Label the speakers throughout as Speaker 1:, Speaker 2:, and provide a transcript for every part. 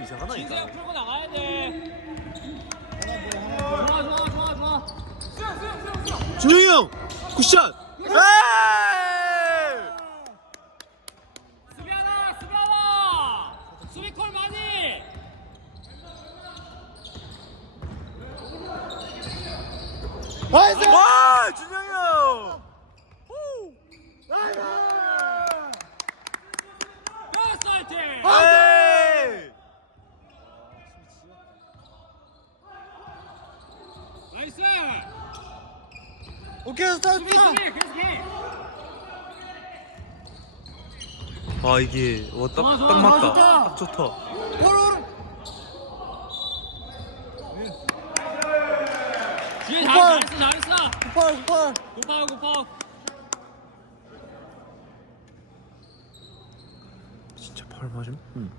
Speaker 1: 좀 이상하다니까.
Speaker 2: 진수야 풀고 나가야 돼. 좋아 좋아 좋아 좋아.
Speaker 1: 준영이 형! 굿샷! 에이!
Speaker 2: 수비 하나 수비 하나. 수비 콜 많이.
Speaker 3: 나이스!
Speaker 1: 와! 준영이 형!
Speaker 2: 패스 화이팅.
Speaker 1: 에이!
Speaker 2: 나이스.
Speaker 3: 오케이
Speaker 2: 수비 계속해.
Speaker 1: 아 이게 와, 딱,
Speaker 2: 좋아,
Speaker 1: 딱 맞다.
Speaker 3: 좋다.
Speaker 1: 딱 좋다.
Speaker 3: 오른!
Speaker 2: 뒤에. 잘 잘했어 잘했어.
Speaker 3: 98 98
Speaker 2: 굿파워 굿파워.
Speaker 1: 진짜 팔 맞음? 응.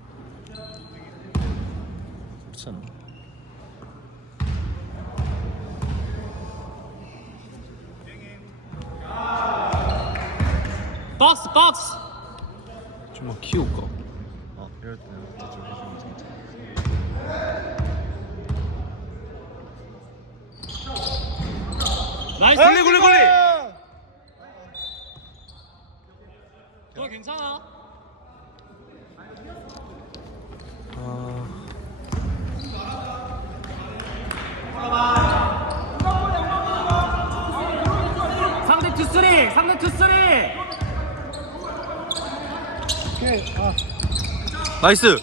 Speaker 1: 그렇지 않
Speaker 2: 박스 박스.
Speaker 1: 좀만 키울까?
Speaker 3: 아 이럴 때는 저쪽 해주면 진짜
Speaker 2: 나이스.
Speaker 1: 굴리, 굴리, 굴리!
Speaker 2: 너 괜찮아?
Speaker 1: 아...
Speaker 2: 상대 투 쓰리 상대 투 쓰리.
Speaker 3: 오케이 아
Speaker 1: 나이스!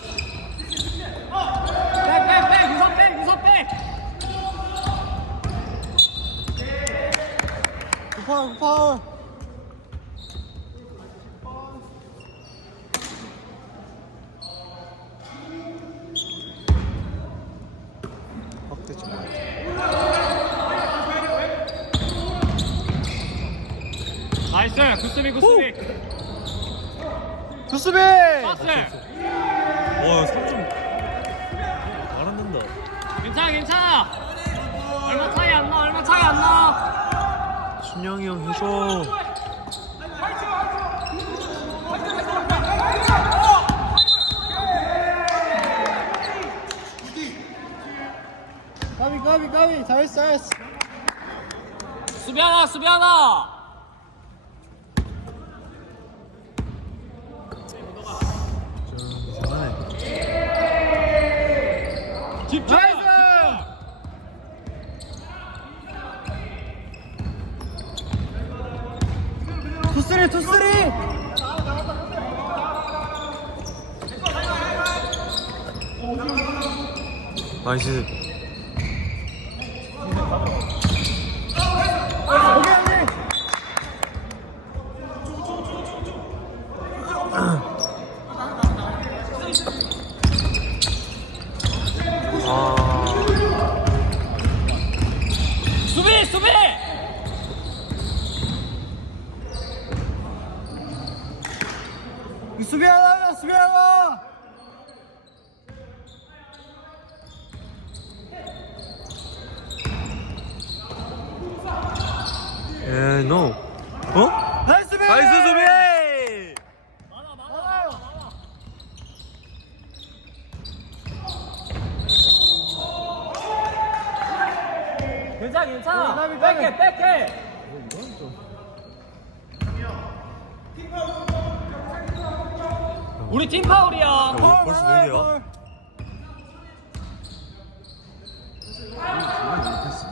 Speaker 2: 백백백 유선 백 유선 백.
Speaker 3: 98 98 확대 좀
Speaker 2: 나이스 굿수비 굿수 비.
Speaker 3: 수비!
Speaker 2: 박스.
Speaker 1: 와 3점 잘한다
Speaker 2: 괜찮아 괜찮아. 얼마 차이 안나 얼마 차이 안 나.
Speaker 1: 준영이 형 해줘
Speaker 3: 까비 까비 까비 잘했어 잘했어
Speaker 2: 수비 하나 수비 하나.
Speaker 1: 좀 이상하네
Speaker 2: 집중.
Speaker 3: 나이스! 투쓰리 투쓰리!
Speaker 1: 나이스 아...
Speaker 2: 수비 수비.
Speaker 3: 수비 하나 수비 하나
Speaker 1: 에, 노 어?
Speaker 3: 나이스 수비!
Speaker 1: 나이스 수비!
Speaker 2: 괜찮아 괜찮아.
Speaker 3: 까비.
Speaker 2: 백해 백해. 우리 팀 파울이야.
Speaker 1: 야, 우리 벌써 몇 개야?
Speaker 2: 나이스,
Speaker 1: 굴리,
Speaker 2: 성현이,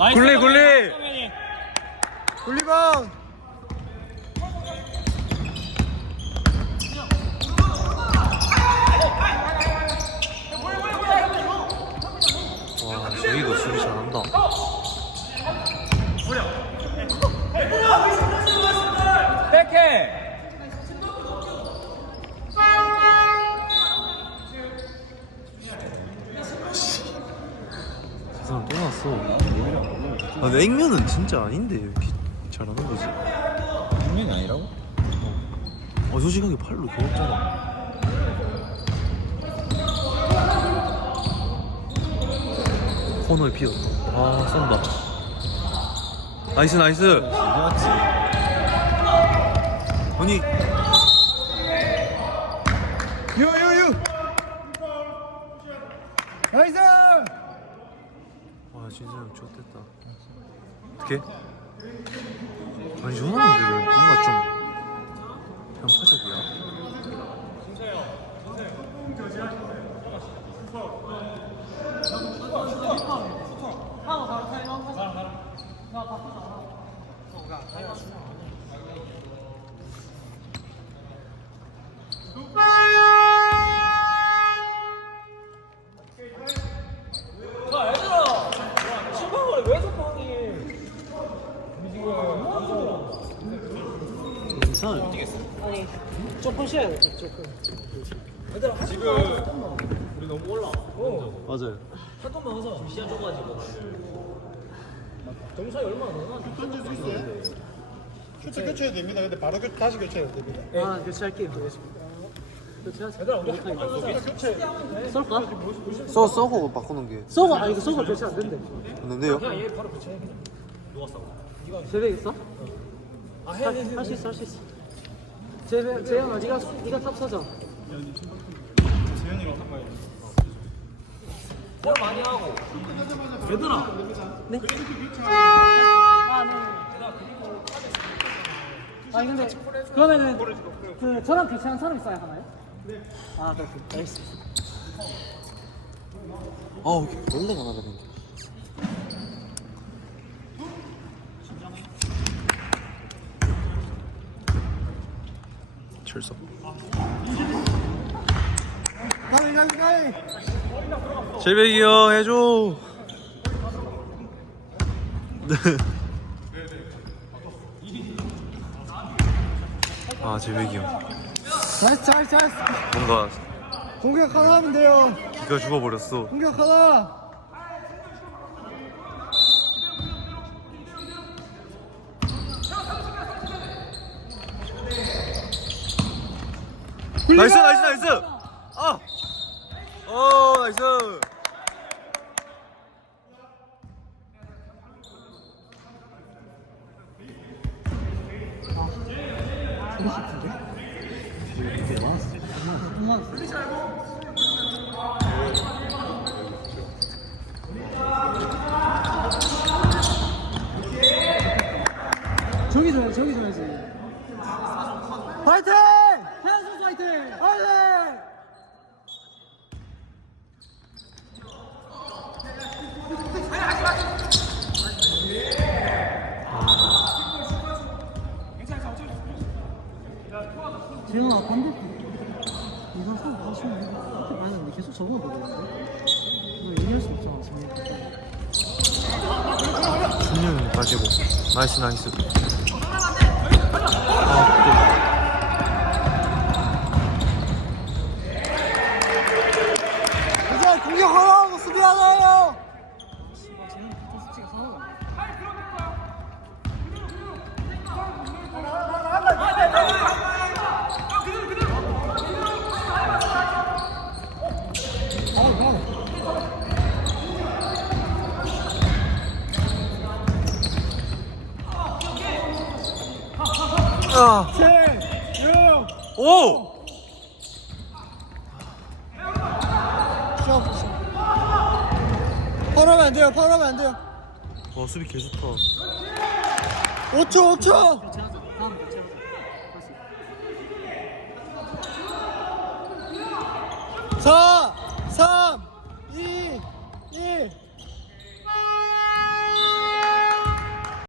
Speaker 1: 굴리.
Speaker 2: 성현이.
Speaker 3: 굴리방
Speaker 1: 와 저기도 수비 잘한다
Speaker 2: 백해.
Speaker 1: 저 사람 또 나왔어 아 근데 액면은 진짜 아닌데 이렇게 잘하는 거지
Speaker 3: 국민 아니라고?
Speaker 1: 어 솔직하게 팔로 겨웠잖아 코너에 비었다. 아, 쏜다. 나이스, 나이스.
Speaker 3: 이겼지.
Speaker 1: 아니,
Speaker 3: 유유유. 나이스.
Speaker 1: 와, 진짜 형 좋겠다. 어떻게? 아니, 전화는 뭔가 괜찮아요.
Speaker 2: 아니 조금 쉬어야 돼 조금.
Speaker 1: 맞아요.
Speaker 2: 잠깐만 와서 시야 줘가지고. 점수차이 얼마나 되나?
Speaker 3: 슈트 교체해도 됩니다. 근데 바로 교, 다시 교체해도 됩니다.
Speaker 2: 아 교체할게요. 교체하세요 얘들아 교체. 쏠까?
Speaker 1: 써, 써고 바꾸는 게.
Speaker 2: 쏘고 아니 그 쏘고 교체 안 된대.
Speaker 1: 있는데요?
Speaker 2: 제배 있어? 할 수 있어 할 수 있어 제배 재현아 네가 네가 탑 서자
Speaker 3: 세현이랑 한 거예요.
Speaker 2: 얘들아 네? 아 네. 아니 근데 그러면은 그 저랑 교체한 사람 있어야 하나요? 네. 아 그렇군 알겠어
Speaker 1: 아우, 원래가 나가 는
Speaker 3: 가위.
Speaker 1: 제백이 형 해줘. 아 제백이 형
Speaker 3: 잘했어 잘했어 잘했어.
Speaker 1: 뭔가
Speaker 3: 공격 하나 하면 돼요.
Speaker 1: 기가 죽어버렸어.
Speaker 3: 공격 하나.
Speaker 1: 나이스 나이스 나이스. 아. 어 나이스.
Speaker 2: 저기 줘야지 저기 줘야지
Speaker 3: 파이팅!
Speaker 2: 화이팅!
Speaker 3: 파이팅!
Speaker 2: 재현아 반대편 하시면 이렇게 많은데 계속 적어도 되는데 너 얘기할 수 없잖아 지금
Speaker 1: 준영이 가지고 나이스 나이스. 아. 오!
Speaker 3: 파울하면 안 돼요. 파울하면 안 돼요.
Speaker 1: 와 수비 개 좋다.
Speaker 3: 5초 5초. 사 사.